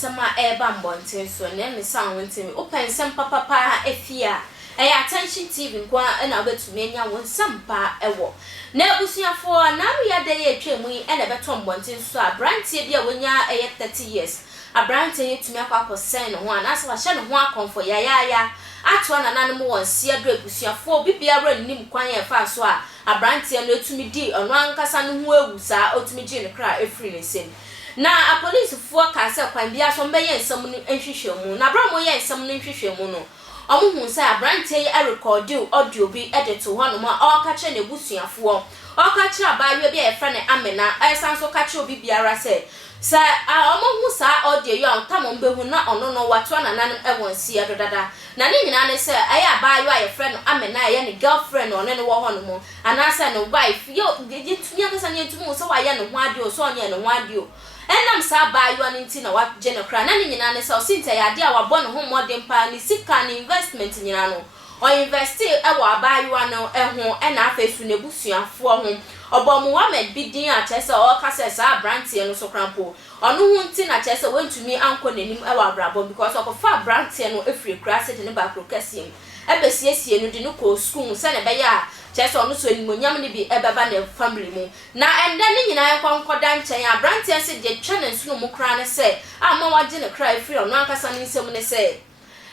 nsema eba mbonten so na me san wontemi open nsem papa efia attention TV nkwa na obetumi anya wonsam pa ewo na abusuafo na ya de ye twemu na beto mbonten so abrantie bia wonya 30 years abrantie yetumi akwakosen no ho anase wa hye no ho akonfo ya ato na nanem wonse adro abusuafo bibia bra nim kwan ye fa so abrantie no etumi di ono ankasa no ho ewusa otumi gi ne kra efri ne sem na a police fo ka se kwan bia so mbe ye nsam no nhwehwemu na bra mo ye nsam no nhwehwemu no omuhu say abrantie a record audio bi edit ho no ma o ka che ne busuafo o ka che abawe bia e fra ne amena esan so ka che obi biara say sa omuhu sa audio yo tamon behu na ono no wato na nan ewonsi adodada na ne nyina ne say aya abawe a ye fra no amena ye ne girlfriend one ne wo ho no mo anasa no wife yo gitunya kasa ne tumu so wa ye no ho adio so onye no ho adio enam sa ba yo anti na wa gene kra na nyina ne sa osinta ya de a wa bo no ho modern pa ni sika ni investment nyina no o invest e wa ba yo no ho e na afesu ne busuafo ho obo Muhammad bidin a chese o ka se sa brantie no so krampo onu hu nti na chese wentumi anko nanim e wa brabo because o ko fa brantie no efri kra se de ne ba prokasiem e be siesie no de no ko school se ne be ya chese onu so ni monyam ne bi e beba na family mu na ende ne nyina ye kwankoda nchen ya brantie se de twa na nsuno mu kra ne se ama waje ne kra efri onu ankasa ne nsem ne se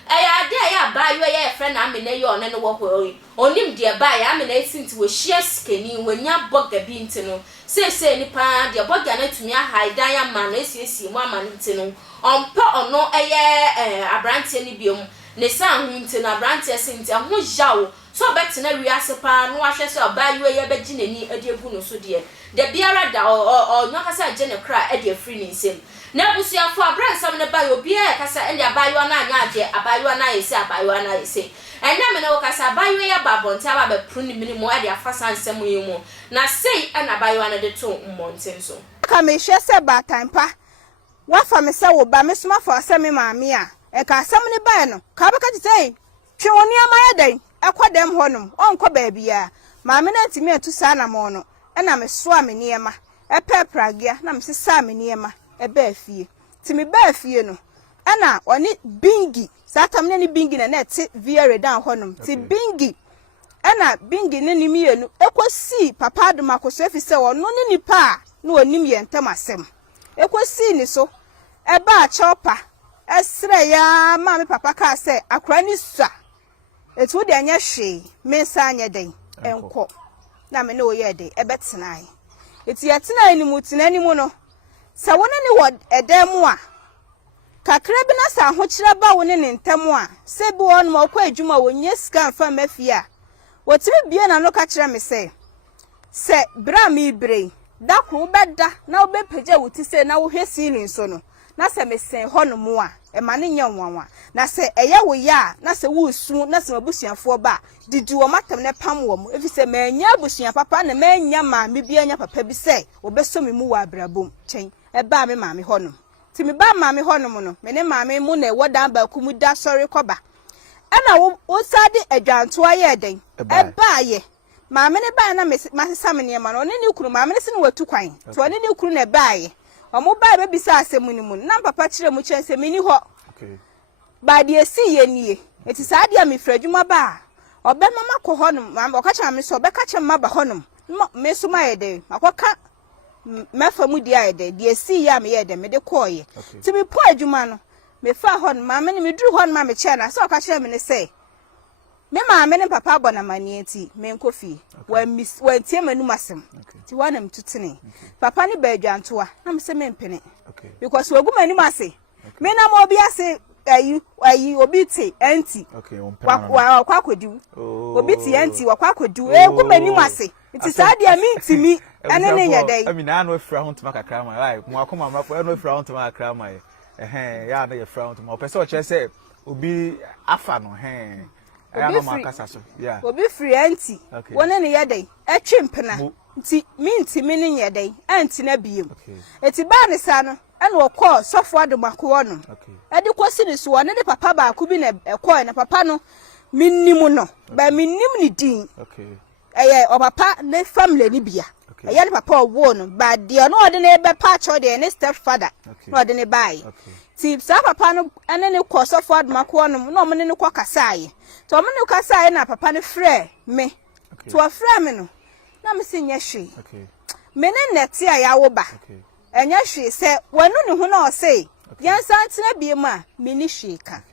ade ya ba yo ye friend na me na yo ne no wo ho onim de ba ya me na sinti wo hia skeni wonya boga bi ntino se ni pa de boga na tumi ahaidan ya ma na esiesie mu ama ntino onpe ono abrantie ni biom ne san hu ntino abrantie sinti ho jawo so betina wiase pa no ahwe se ba yo ye be ginani ade egu no so de biara da o nyakasa je ne kra ade afri ni nsem na busuafo abransam ne ba yo bia kasa ende abayo na anya age abayo na yesi abayo na yesi enda me na kasa abayo ya babonta ba be pruni minimo ade afasa nsem yimu na sei ana abayo na de to mmonten so ka me hwe se ba timpa wa fa me se wo ba me soma fa se me maame a e ka asam ne ba no ka be ka titei twe woni amaye dan ekwadem honum onko ba bia maame na ntimi atu sa na mo no e na me so ame niema e pepragia na me sesa ame niema ebe afie timi ba afie no ana oni bingi satam ne ni bingi na net via redan honum ti bingi ana bingi ne ni mienu ekosi papa do makoso afise wono ne nipa na onim ye ntamasem ekosi ni so eba a chopa esre ya ma me papa ka se akra ni sua etu de anya hwe me sa anya den enko na me no ye de ebetenai eti yetenai ni mutenani mu no sa wona ni wo edemu a kakra bi na sa hokyira ba woni ne ntemu a se bi won ma kwa adwuma wonye sika mfa mafie a wotimi bie na no ka kire me se bra mi bre da kru beda na obepaja wuti se na wo hwesi ni so no na se me sen honomu a e ma ne nya nwanwa na se eye wo ya na se wo su na se mabusuafo ba didi wo matam ne pam wo mu efi se manya abusua papa na manya ma me bia nya papa bi se obeso me mu wa abrabom chen e ba me ma me honum ti me ba ma me honum no me ne ma me mu na wodan ba ku mu da sori koba e na wo sade adwanto aye den e ba ye ma me ne ba na me sesa me ne ma no ne ni kuru ma me ne se ne watu kwan to ne ni kuru na ba ye omo ba be bisa asemu ni mu na papa kire mu kire se me ni ho okay ba de esi ye nie eti sa de me fradwuma ba obe mama ko honum ma o ka cha me so obe ka cha mma ba honum me so ma ye de akoka mefa mu dia ye de esi ya me ye de me de koye ti me po adwuma no me fa honum ma me ni me duru honum ma me kire na so o ka kire me ne se me ma me ne papa abona mani enti me nkofi wan tie manu masem ti wanam tutene papa ni ba adwantoa na me se me mpene because wagu mani mase me na mo bi ase ayi obi ti enti wa kwakwadu obi ti enti wa kwakwadu egu mani mase ti sa dia mi ntimi ene ne nyadai ami na no afra ho ntuma kakra ma right mo akoma mrafo no afra ho ntuma kakra ma ya na ye fra ho ntuma o pese o kire se obi afa no obi free anti wona ne yedai etwempena nti minti mini yedai anti na biem eti ba ne sa no ene okọ sofo adomako no edi kosi ne so wona de papa ba ku bi na ekọ na papa no minnimu no ba minnim ni din o papa ne family ni bia eye ne papa owo no ba de no ode ne be pa cho de ne step father no ode ne bai ti sa papa no ene ne kɔ so for admako no no me ne kɔ kasaye to me ne kasaye na papa ne frɛ me to frɛ me no na me se nyɛ hwe me ne nete a ya wo ba enya hwe se wanu ne ho na o se yansa ntena bi ma me ni hwe ka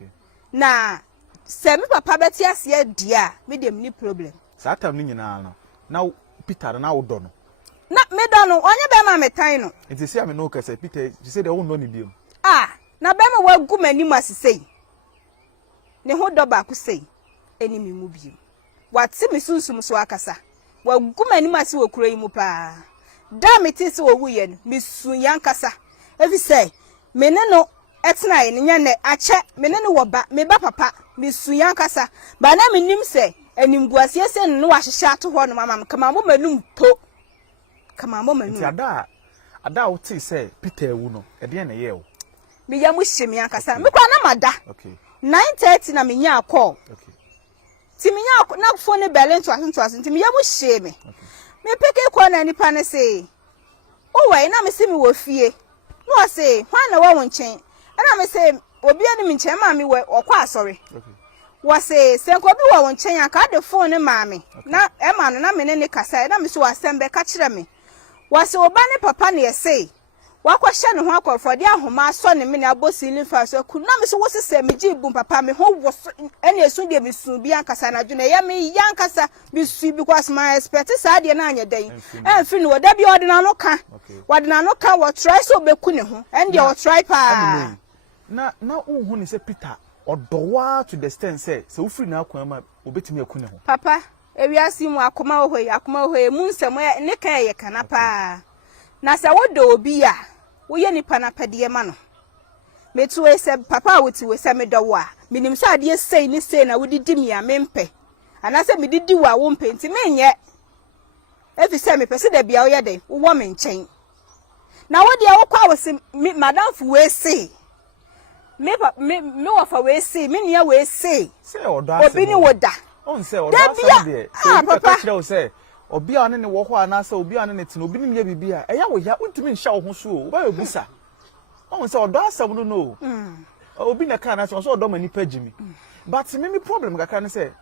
na se me papa beti ase dia me dem ni problem sa tam ni nyina no na Peter na wo do no na me do no onye be ma me tan no nti se am no ka se Peter you say they won no ni bi na be ma wagu mani masisei ne ho do ba ku sei eni mi mu bi wati mi sunsum so akasa wagu mani masi wo kura yi mu pa da me ti se wo wuye no mi sun yankasa efi sei me ne no etna ye nya ne ache me ne wo ba me ba papa mi sun yankasa ba na me nim se animguasie se no wa hyehya ato ho no mama kama mo manum po kama mo manum nti ada wo ti se Peter ewu no e de na ye wo me ya mu hyemi yankasa me kwa na mada 9:30 na me nya call ti me nya na phone bellen to aso ti me ya mu hyemi me peke kwa na nipa ne se o wai na me se me wo fie no say hwan na wo nchen na me say obi ani me nchen ma me wo okwa asori wo say senko bi wo nchen aka de phone ma me na e ma no na me ne kasa na me so asembe ka kire me wo say oba ne papa ne say wakwahye ne ho akɔfo de ahoma asɔ ne me na abosi lifa so ku na me so wo sese me gibu papa me ho wo ene esu de me su bi ankasa na dwene ya me yankasa bi su because my expect sa de na anya dan emfi no da bi ɔde na no ka wo try so beku ne ho ende wo try pa na unhu ni se Peter odowa to the extent say se wo free na akwan ma obetimi aku ne ho papa ewiase mu akoma hoye mu nsɛm ne ka ye kana pa na sa wodo obi a woye nipa na pede ma no metu e se papa woti we se me do wa minim sa ade sei ni sei na wodidi mi a mempe ana se medidi wa wo mpe nti menye efi se me pese da bia wo ye den wo me nchen na wodi a wo kwa wo se madam fu we sei me wo fa we sei me nia we sei obi ni woda on se oda se de papa kire wo se obi a ne wo ho anasa obi a ne tino obi ne ye bibia eya wo ya untumi nhya wo ho so o ba obusa on se odo asam no obi na ka na so odo mani pagimi but me problem kakra ne se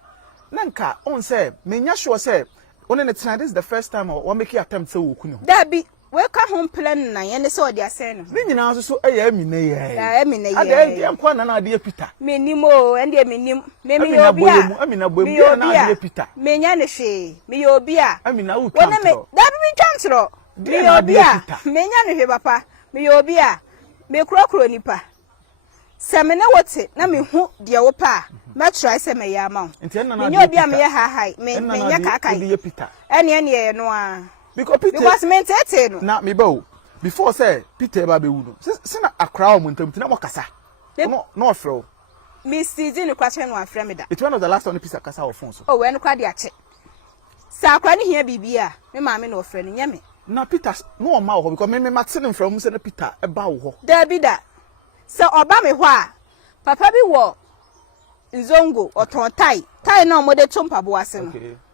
na nka on se menya sure se one ne tena this is the first time o make attempt say wo kunu dabi we ka hom plan na ye ne se odi ase no ni nyina so eya amine ye ya amine ye ade enko na ade Peter menim o ende menim me obi a amina boemu na ade Peter menya ne hwe me obi a amina wo twantro dabi mi twantro me obi a menya ne hwe papa me obi a me krokro nipa se me ne wote na me hu de wo pa ma try se me ya ma me obi a me ye ha me nya kakai ene ye no a because me tete no na me ba before say Peter ba be wu no se na akra o montam tina mo kasa no ofro me season no kwache no afre me da it one of the last one Peter kasa o phone so we no kwa de ache sa akra ne hia bibia me ma me no ofre no nya me na Peter no ma wo because me matene from se na Peter e ba wo da bi da se oba me ho a papa bi wo nzongo oton tai na omode tumpa bo ase no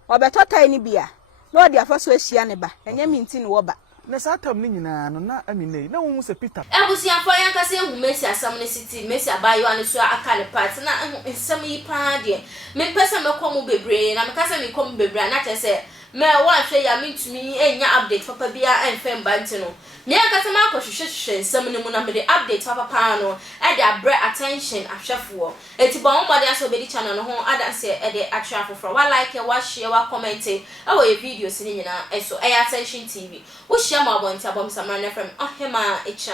obeto tai ni bia no dia faso ahia ne ba enye minti ne wo ba na satam ni nyina no na aminei na wo se Peter ebusia fo yan kase hu Messi asam ne city Messi abayo ane so aka ne part na nsam yi pa de me pesa me komu bebre na me kase me komu bebre na chese me wa hwe ya mintumi enya update papa bia enfem banti no me kase ma akɔhwehwehwe nsam ne mu na me de update papa no e de abre attention ahwefo eti ba wo de aso be di channel no ho adanse e de atwa afofro wa like wa share wa comment e wo ye videos ni nyina eso e attention tv wo share ma abonti abom samran from ohema echa